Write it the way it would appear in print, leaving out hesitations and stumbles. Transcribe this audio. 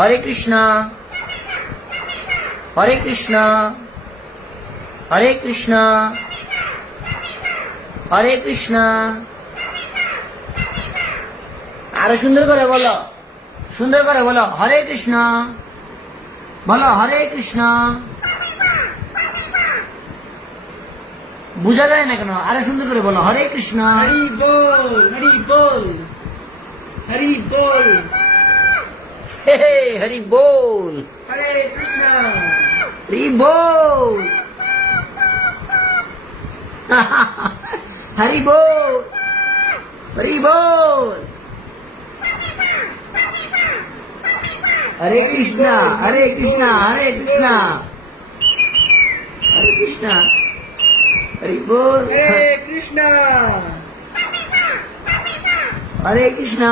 হরে কৃষ্ণ হরে কৃষ্ণ হরে কৃষ্ণ হরে কৃষ্ণ। আরো সুন্দর করে বলো, সুন্দর করে বলো, হরে কৃষ্ণ বলো, হরে কৃষ্ণ। বুঝা যায় না কেন? আরো সুন্দর করে বলো, হরে কৃষ্ণ। হরি বল, হরি বল, হরি বল, হে হে, হরি বল, হরে কৃষ্ণ, হরি বল, হরি বল, হরি বল। হরে কৃষ্ণ হরে কৃষ্ণ হরে কৃষ্ণ হরে কৃষ্ণ হরি বল, হরে কৃষ্ণ, হরে কৃষ্ণ